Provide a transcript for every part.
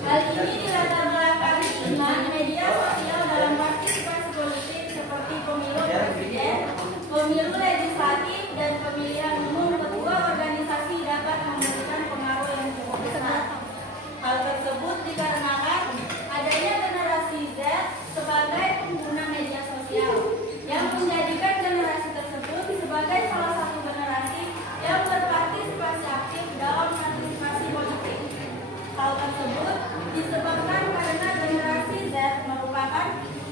Hal ini dilatar belakangi dengan media sosial dalam partisipasi politik seperti pemilu presiden, pemilu legislatif, dan pemilihan umum ketua organisasi dapat memberikan pengaruh yang cukup besar. Hal tersebut dikarenakan adanya generasi Z sebagai pengguna media sosial yang menjadikan generasi tersebut sebagai salah satu generasi yang berpartisipasi aktif dalam partisipasi politik. Hal tersebut disebabkan karena generasi Z merupakan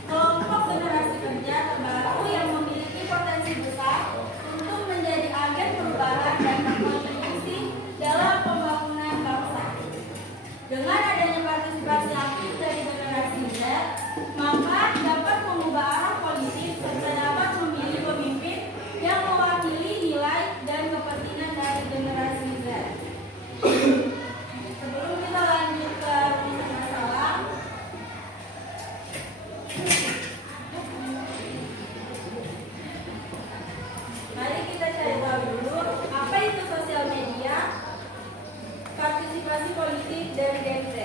kelompok generasi kerja terbaru yang memiliki potensi besar untuk menjadi agen perubahan dan berkontribusi dalam pembangunan bangsa. Dengan adanya partisipasi aktif dari generasi Z, maka dapat mengubah arah politik serta dapat memilih pemimpin yang mewakili nilai dan kepentingan dari generasi Z. Sebelum kita lanjut ke rumus masalah, mari kita cari tahu dulu apa itu sosial media, partisipasi politik, dan Gen Z.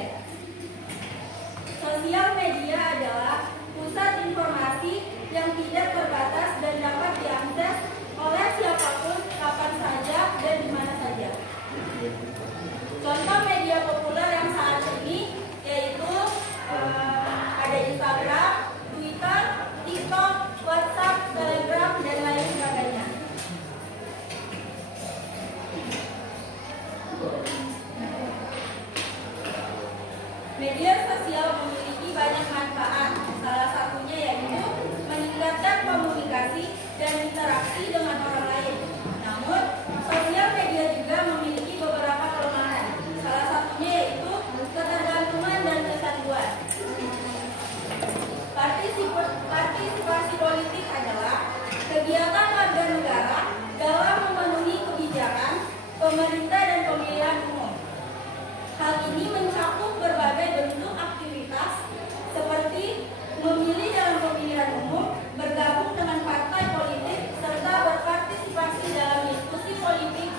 Sosial media adalah pusat informasi yang tidak terbatas dan dapat diakses oleh siapapun, kapan saja, dan di mana saja. Contoh media populer yang saat ini yaitu ada Instagram, Twitter, TikTok, WhatsApp, Telegram, dan lain sebagainya. Media sosial memiliki banyak manfaat, salah satunya yaitu meningkatkan komunikasi dan interaksi dengan orang lain. Namun, sosial media juga memiliki beberapa kelemahan, salah satunya yaitu ketergantungan dan kecanduan. Partisipasi politik adalah kegiatan warga negara dalam memenuhi kebijakan pemerintah dan pemilihan umum. Hal ini mencakup berbagai bentuk aktivitas seperti memilih dalam pemilihan umum, bergabung dengan partai politik, serta berpartisipasi dalam diskusi politik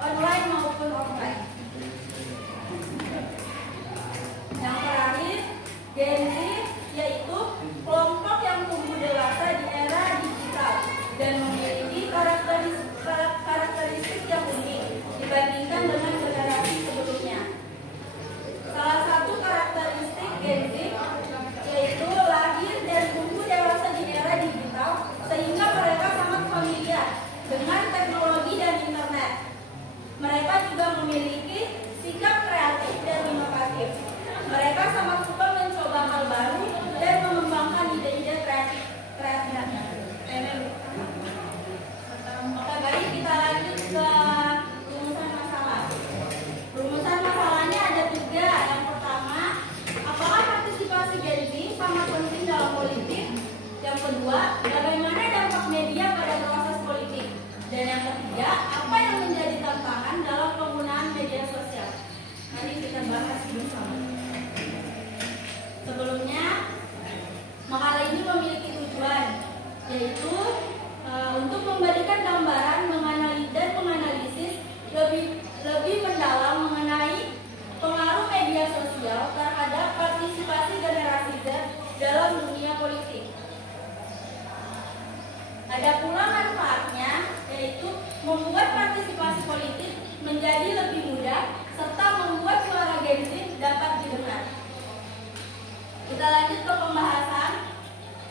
online maupun offline. Yang terakhir, Gen Z yaitu kelompok yang tumbuh dewasa di era digital dan memiliki karakteristik yang unik dibandingkan dengan generasi sebelumnya. Salah satu karakteristik Gen Z yaitu lahir dan tumbuh dewasa di era digital sehingga mereka sangat familiar dengan teknologi dan internet. Mereka juga memiliki sikap kreatif dan inovatif. Mereka sangat suka mencoba hal baru dan mengembangkan ide-ide kreatif. Oke, baik, kita lanjut ke rumusan masalah. Rumusan masalahnya ada 3. Yang pertama, apakah partisipasi Gen Z sangat penting dalam politik? Yang kedua, bagaimana dampak media pada proses politik? Dan yang ketiga, apa yang menjadi tantangan dalam penggunaan media sosial? Mari kita bahas bersama. Sebelumnya, makalah ini memiliki tujuan, yaitu untuk memberikan gambaran dan menganalisis lebih mendalam mengenai pengaruh media sosial terhadap partisipasi generasi Z dalam dunia politik. Ada pula manfaatnya, yaitu membuat partisipasi politik menjadi lebih mudah serta membuat suara Gen Z dapat didengar. Kita lanjut ke pembahasan.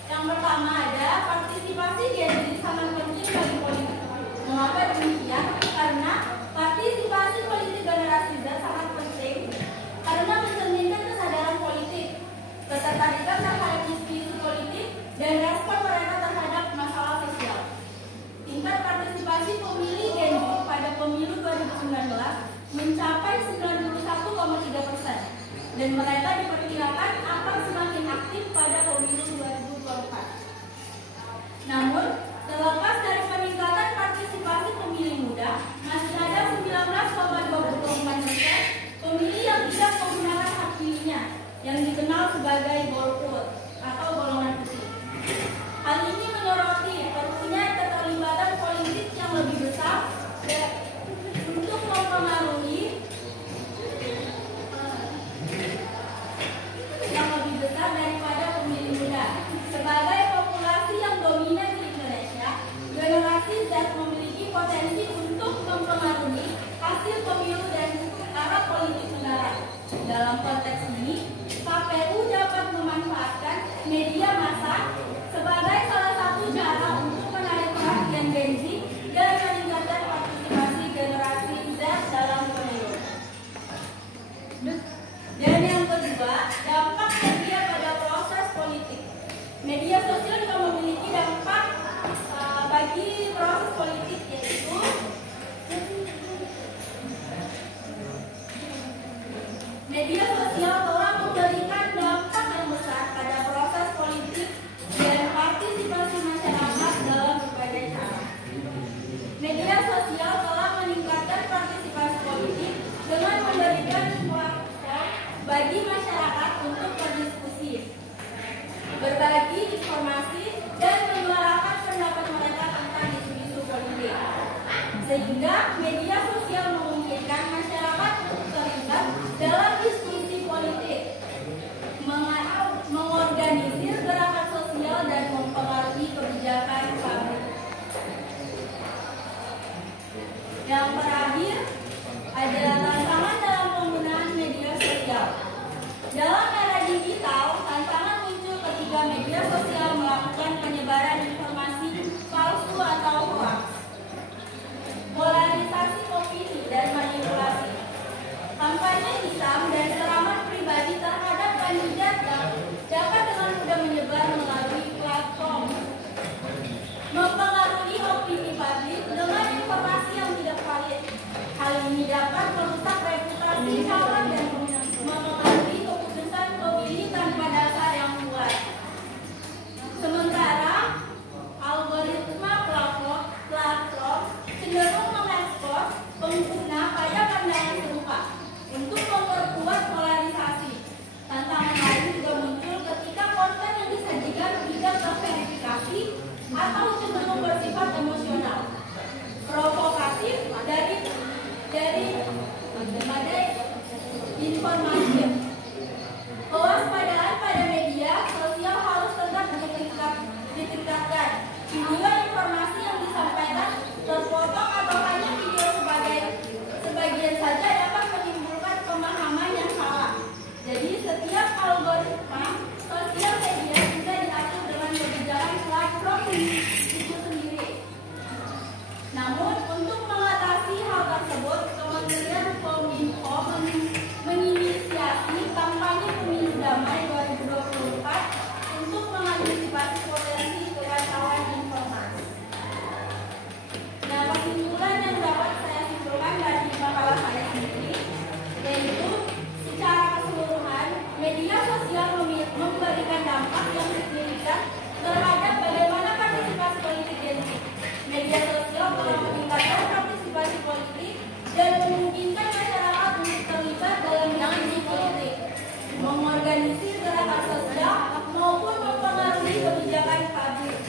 Yang pertama ada partisipasi Gen Z sangat penting bagi politik. Mengapa demikian? Karena partisipasi politik generasi Z sangat penting karena mencerminkan kesadaran politik, ketertarikan terhadap isu-isu politik, dan respon mereka terhadap masalah sosial. Tingkat partisipasi pemilih Gen Z pada pemilu 2019 mencapai 91,3%, dan mereka diperkirakan akan semakin aktif pada pemilu 2024. Namun, terlepas dari peningkatan partisipasi pemilih muda, masih ada 19,24% pemilih yang tidak menggunakan hak pilihnya, yang dikenal sebagai golput atau golongan putih. Hal ini menyoroti perlunya keterlibatan politik yang lebih besar untuk mempengaruhi Dalam konteks ini, KPU dapat memanfaatkan media massa sebagai salah satu cara untuk menarik perhatian Gen Z dan meningkatkan partisipasi generasi Z dalam pemilu. Dan yang kedua, dampak media pada proses politik. Media sosial juga memiliki dampak bagi proses politik, yaitu media sosial telah memberikan dampak yang besar pada proses politik dan partisipasi masyarakat dalam berbagai cara. Media sosial telah meningkatkan partisipasi politik dengan memberikan platform bagi masyarakat untuk berdiskusi, berbagi informasi, dan menyuarakan pendapat mereka tentang isu-isu politik. Sehingga media sosial memungkinkan masyarakat untuk terlibat dalam diskusi politik, mengorganisir gerakan sosial, dan mempengaruhi kebijakan publik. Yang terakhir adalah tantangan dalam penggunaan media sosial. Dalam era digital, tantangan muncul ketika media sosial melakukan penyebaran informasi palsu atau hoax, polarisasi opini, dan manipulasi. Kampanye hitam dan serangan pribadi terhadap kandidat dapat dengan mudah menyebar melalui platform, mempengaruhi opini publik dengan informasi yang tidak valid. Hal ini dapat merusak reputasi calon dan mempengaruhi keputusan pemilih tanpa dasar yang kuat. Sementara algoritma platform cenderung mengekspos pengguna pada pandangan serupa untuk memperkuat polarisasi. Tantangan lain juga muncul ketika konten yang disajikan tidak terverifikasi atau cenderung bersifat emosional, provokatif dari berbagai informasi. Kewaspadaan pada media sosial harus tetap ditingkatkan. Video informasi yang disampaikan terpotong atau hanya video sebagian saja dapat menimbulkan pemahaman yang salah. Jadi setiap algoritma sosial media bisa diatur dengan kebijakan platform itu sendiri. Namun untuk mengatasi hal tersebut, Kementerian Kominfo menginisiasi kampanye pemilu damai 2024 untuk mengantisipasi potensi kekacauan informasi. Nah, kesimpulan yang dapat saya simpulkan dari makalah saya sendiri, yaitu secara keseluruhan media sosial memberikan dampak yang signifikan terhadap bagaimana partisipasi politik Gen Z. Media sosial telah meningkatkan partisipasi politik dan memungkinkan masyarakat untuk terlibat dalam diskusi politik, mengorganisir gerakan sosial maupun mempengaruhi kebijakan publik.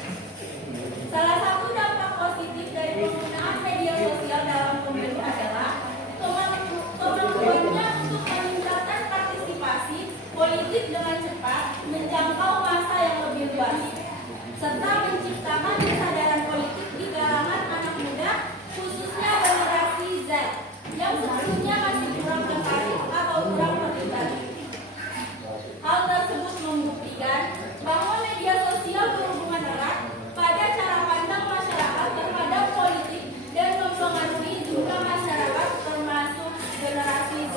Salah satu dampak positif dari penggunaan media sosial dalam pemilu adalah kemampuannya untuk meningkatkan partisipasi politik dengan cepat, menjangkau massa yang lebih luas, serta menciptakan kesadaran politik di kalangan anak muda, khususnya generasi Z, yang sebelumnya masih kurang tertarik atau kurang terlibat. Hal tersebut membuktikan bahwa media sosial berhubungan erat pada cara pandang masyarakat terhadap politik dan mempengaruhi juga masyarakat termasuk generasi Z.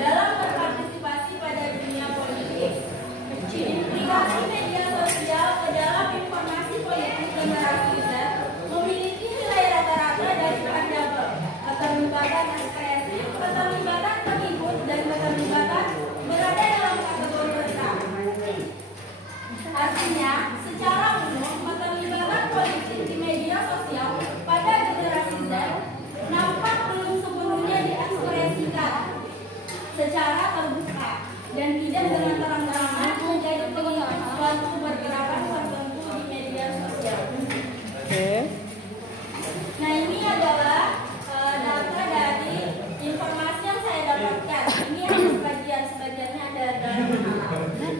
Dalam berpartisipasi pada dunia politik, implikasi media sosial ke dalam informasi politik generasi Z memiliki nilai rata-rata dari variabel keterlibatan ekspresif, keterlibatan terlibat, dan keterlibatan berada dalam kategori rendah. Artinya, secara umum, keterlibatan politik di media sosial pada generasi Z nampak belum sepenuhnya diekspresikan secara terbuka dan tidak dengan terang-terangan menjadi pengikut suatu pergerakan tertentu di media sosial. Nah, ini adalah data dari informasi yang saya dapatkan. Ini ada sebagiannya ada dalam halaman.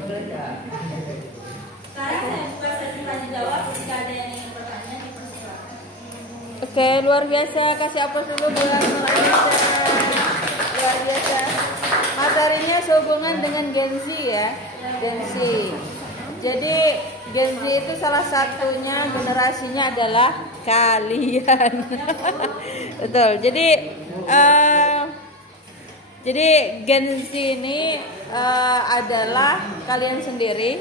Sekarang saya buka sesi tanya luar biasa, kasih aplaus dulu buat Melisa. Luar biasa. Materinya sehubungan dengan Gen Z ya, Gen Z. Jadi Gen Z itu salah satunya generasinya adalah kalian. Betul. Jadi Gen Z ini adalah kalian sendiri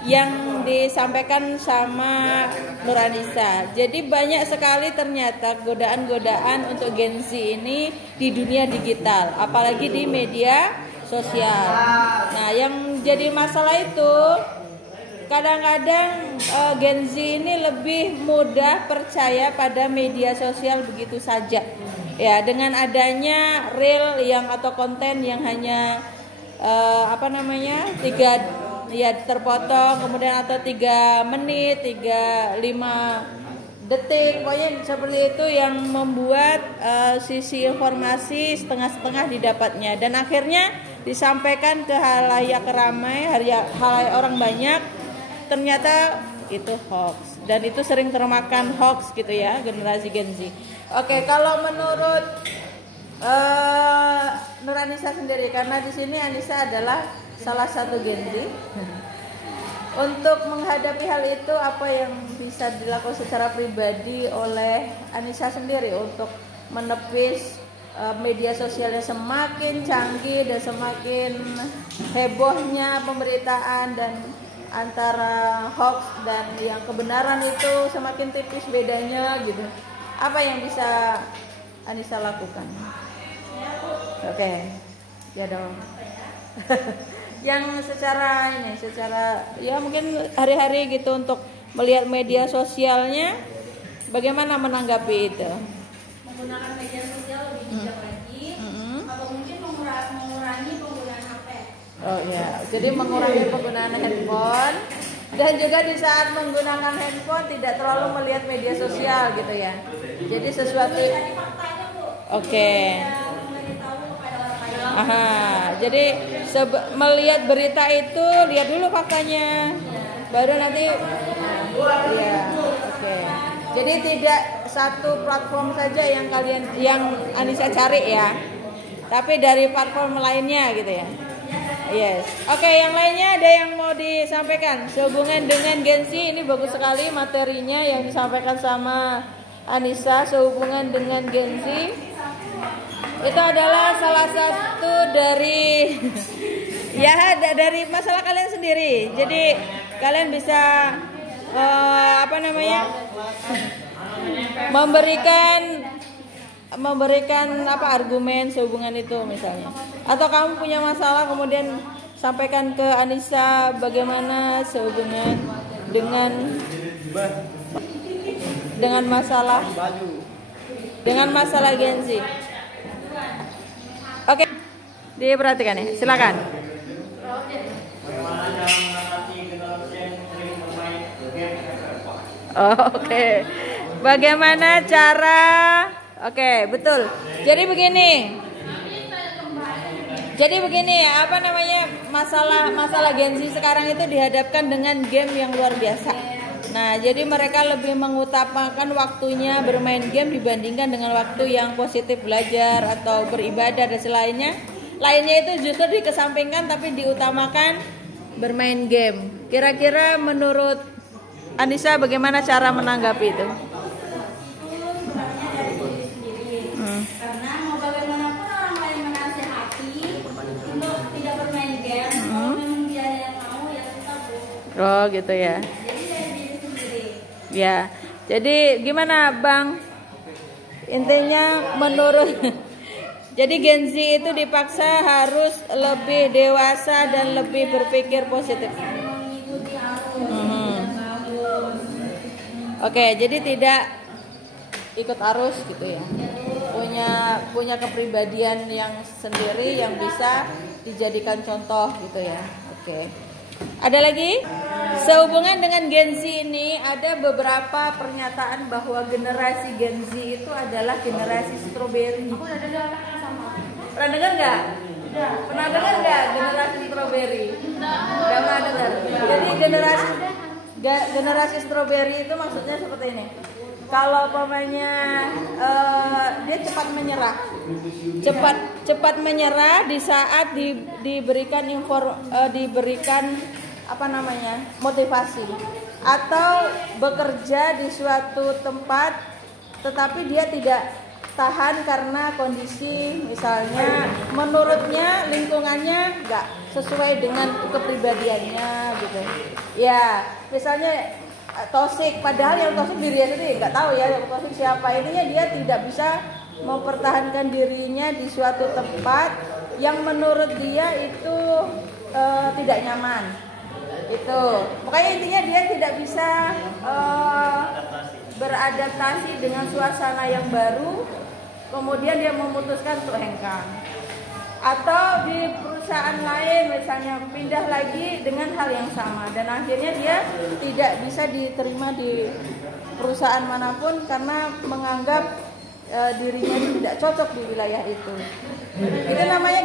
yang disampaikan sama Nuranisa. Jadi banyak sekali ternyata godaan-godaan untuk Gen Z ini di dunia digital, apalagi di media sosial. Nah, yang jadi masalah itu kadang-kadang Gen Z ini lebih mudah percaya pada media sosial begitu saja. Ya, dengan adanya reel yang atau konten yang hanya terpotong kemudian atau 3 menit, 5 detik, pokoknya seperti itu yang membuat sisi informasi setengah-setengah didapatnya dan akhirnya disampaikan ke halayak ramai, halayak orang banyak, ternyata itu hoax dan itu sering termakan hoax gitu ya generasi Gen Z. Oke, kalau menurut Nuranisa sendiri, karena di sini Anissa adalah salah satu Gen Z. Untuk menghadapi hal itu, apa yang bisa dilakukan secara pribadi oleh Anissa sendiri untuk menepis media sosialnya semakin canggih dan semakin hebohnya pemberitaan dan antara hoax dan yang kebenaran itu semakin tipis bedanya gitu. Apa yang bisa Anissa lakukan? Oke, ya dong. Yang secara ya mungkin hari-hari gitu untuk melihat media sosialnya, bagaimana menanggapi itu? Menggunakan media sosial lebih bijak lagi, atau mungkin mengurangi penggunaan HP. Oh ya, jadi mengurangi penggunaan handphone dan juga di saat menggunakan handphone tidak terlalu melihat media sosial gitu ya. Jadi sesuatu. Oke. Aha, jadi melihat berita itu lihat dulu faktanya, baru nanti. Ya, oke. Jadi tidak satu platform saja yang Anissa cari ya, tapi dari platform lainnya gitu ya. Yes. Oke, yang lainnya ada yang mau disampaikan sehubungan dengan Gen Z? Ini bagus sekali materinya yang disampaikan sama Anissa sehubungan dengan Gen Z. Itu adalah salah satu dari dari masalah kalian sendiri. Jadi kalian bisa memberikan argumen sehubungan itu misalnya. Atau kamu punya masalah kemudian sampaikan ke Anissa bagaimana sehubungan dengan masalah Gen Z. Oke, diperhatikan ya. Silakan. Oke. Bagaimana cara? Oke, betul. Jadi begini, masalah Gen Z sekarang itu dihadapkan dengan game yang luar biasa. Nah, jadi mereka lebih mengutamakan waktunya bermain game dibandingkan dengan waktu yang positif belajar atau beribadah dan selainnya. Lainnya itu justru dikesampingkan tapi diutamakan bermain game. Kira-kira menurut Anissa bagaimana cara menanggapi itu? Karena mau bagaimanapun orang lain menasihati untuk tidak bermain game, kalau memang dia yang mau ya kita Bu. Oh, gitu ya. Ya, jadi gimana Bang? Intinya menurut jadi Gen Z itu dipaksa harus lebih dewasa dan lebih berpikir positif. Oke, jadi tidak ikut arus gitu ya. Punya kepribadian yang sendiri yang bisa dijadikan contoh gitu ya. Oke. Ada lagi? Sehubungan dengan Gen Z ini ada beberapa pernyataan bahwa generasi Gen Z itu adalah generasi strawberry. Aku udah dengar sama. Pernah dengar nggak? Pernah dengar nggak generasi strawberry? Nggak pernah dengar. Jadi generasi strawberry itu maksudnya seperti ini. kalau umpamanya dia cepat menyerah, cepat menyerah di saat diberikan diberikan apa namanya motivasi, atau bekerja di suatu tempat tetapi dia tidak tahan karena kondisi misalnya menurutnya lingkungannya nggak sesuai dengan kepribadiannya gitu ya, misalnya toksik, padahal yang toksik dirinya sendiri nggak tahu ya yang toksik siapa, intinya dia tidak bisa mempertahankan dirinya di suatu tempat yang menurut dia itu tidak nyaman. Itu pokoknya intinya dia tidak bisa beradaptasi dengan suasana yang baru, kemudian dia memutuskan untuk hengkang. Atau di perusahaan lain misalnya pindah lagi dengan hal yang sama, dan akhirnya dia tidak bisa diterima di perusahaan manapun karena menganggap dirinya itu tidak cocok di wilayah itu. Itu namanya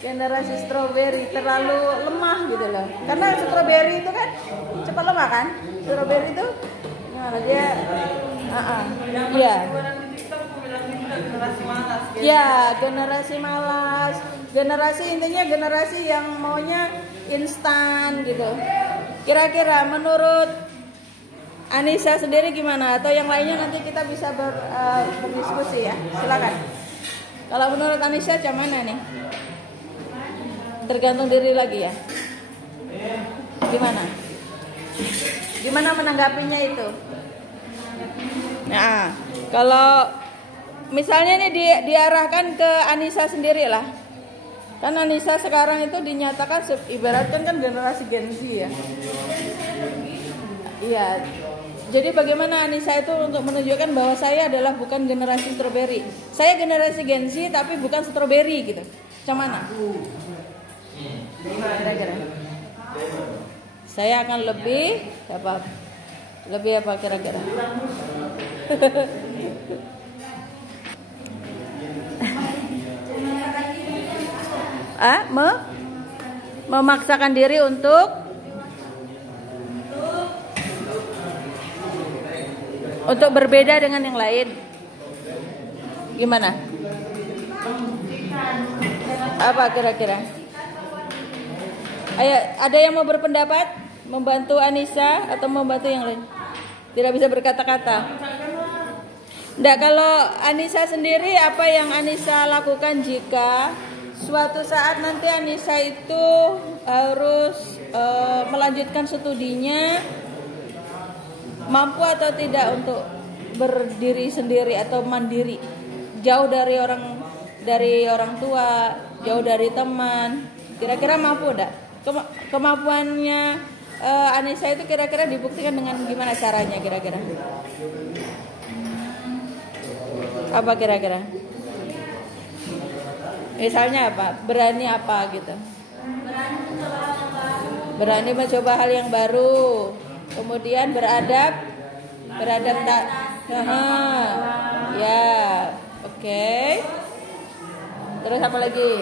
generasi strawberry, terlalu lemah gitu loh. Karena strawberry itu kan cepat lemah kan? Strawberry itu dia iya. Ya, generasi malas. Generasi intinya generasi yang maunya instan gitu. Kira-kira menurut Anissa sendiri gimana? Atau yang lainnya nanti kita bisa berdiskusi ya. Silakan. Kalau menurut Anissa macam mana nih? Tergantung diri lagi ya. Gimana menanggapinya itu? Nah, kalau misalnya nih diarahkan ke Anissa sendiri lah. Kan Anissa sekarang itu dinyatakan ibaratkan kan generasi Gen Z ya. Iya. Jadi bagaimana Anissa itu untuk menunjukkan bahwa saya adalah bukan generasi strawberry. Saya generasi Gen Z tapi bukan strawberry gitu. Macam mana? Kira-kira. Saya akan lebih apa kira-kira? Memaksakan diri untuk berbeda dengan yang lain. Gimana? Apa kira-kira? Ayo, ada yang mau berpendapat? Membantu Anissa atau membantu yang lain? Tidak bisa berkata-kata. Nggak, kalau Anissa sendiri apa yang Anissa lakukan jika suatu saat nanti Anissa itu harus melanjutkan studinya, mampu atau tidak untuk berdiri sendiri atau mandiri, jauh dari orang tua, jauh dari teman, kira-kira mampu enggak? Kemampuannya Anissa itu kira-kira dibuktikan dengan gimana caranya kira-kira? Apa kira-kira? Misalnya apa? Berani apa gitu? Berani mencoba hal yang baru. Kemudian beradab tak? Ya, oke. Terus apa lagi?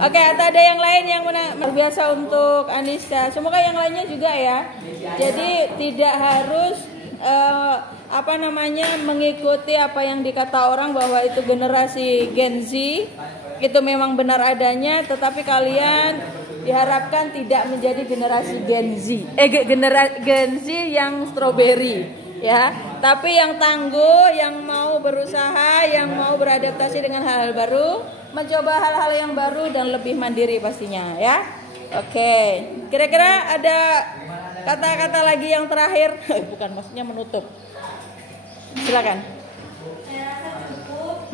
Oke, atau ada yang lain yang biasa untuk Anissa. Semoga yang lainnya juga ya. Jadi tidak harus mengikuti apa yang dikata orang bahwa itu generasi Gen Z. Itu memang benar adanya, tetapi kalian diharapkan tidak menjadi generasi Gen Z. Gen Z yang strawberry, ya. Tapi yang tangguh, yang mau berusaha, yang mau beradaptasi dengan hal-hal baru, mencoba hal-hal yang baru dan lebih mandiri pastinya, ya. Oke. Kira-kira ada kata-kata lagi yang terakhir? Bukan, maksudnya menutup. Silakan. Saya rasa cukup.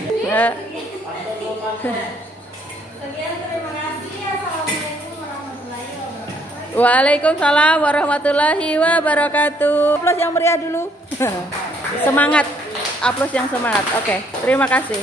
Ya. Sekian, terima kasih. Assalamualaikum warahmatullahi wabarakatuh. Waalaikumsalam warahmatullahi wabarakatuh. Aplaus yang meriah dulu. Semangat. Aplaus yang semangat. Oke, terima kasih.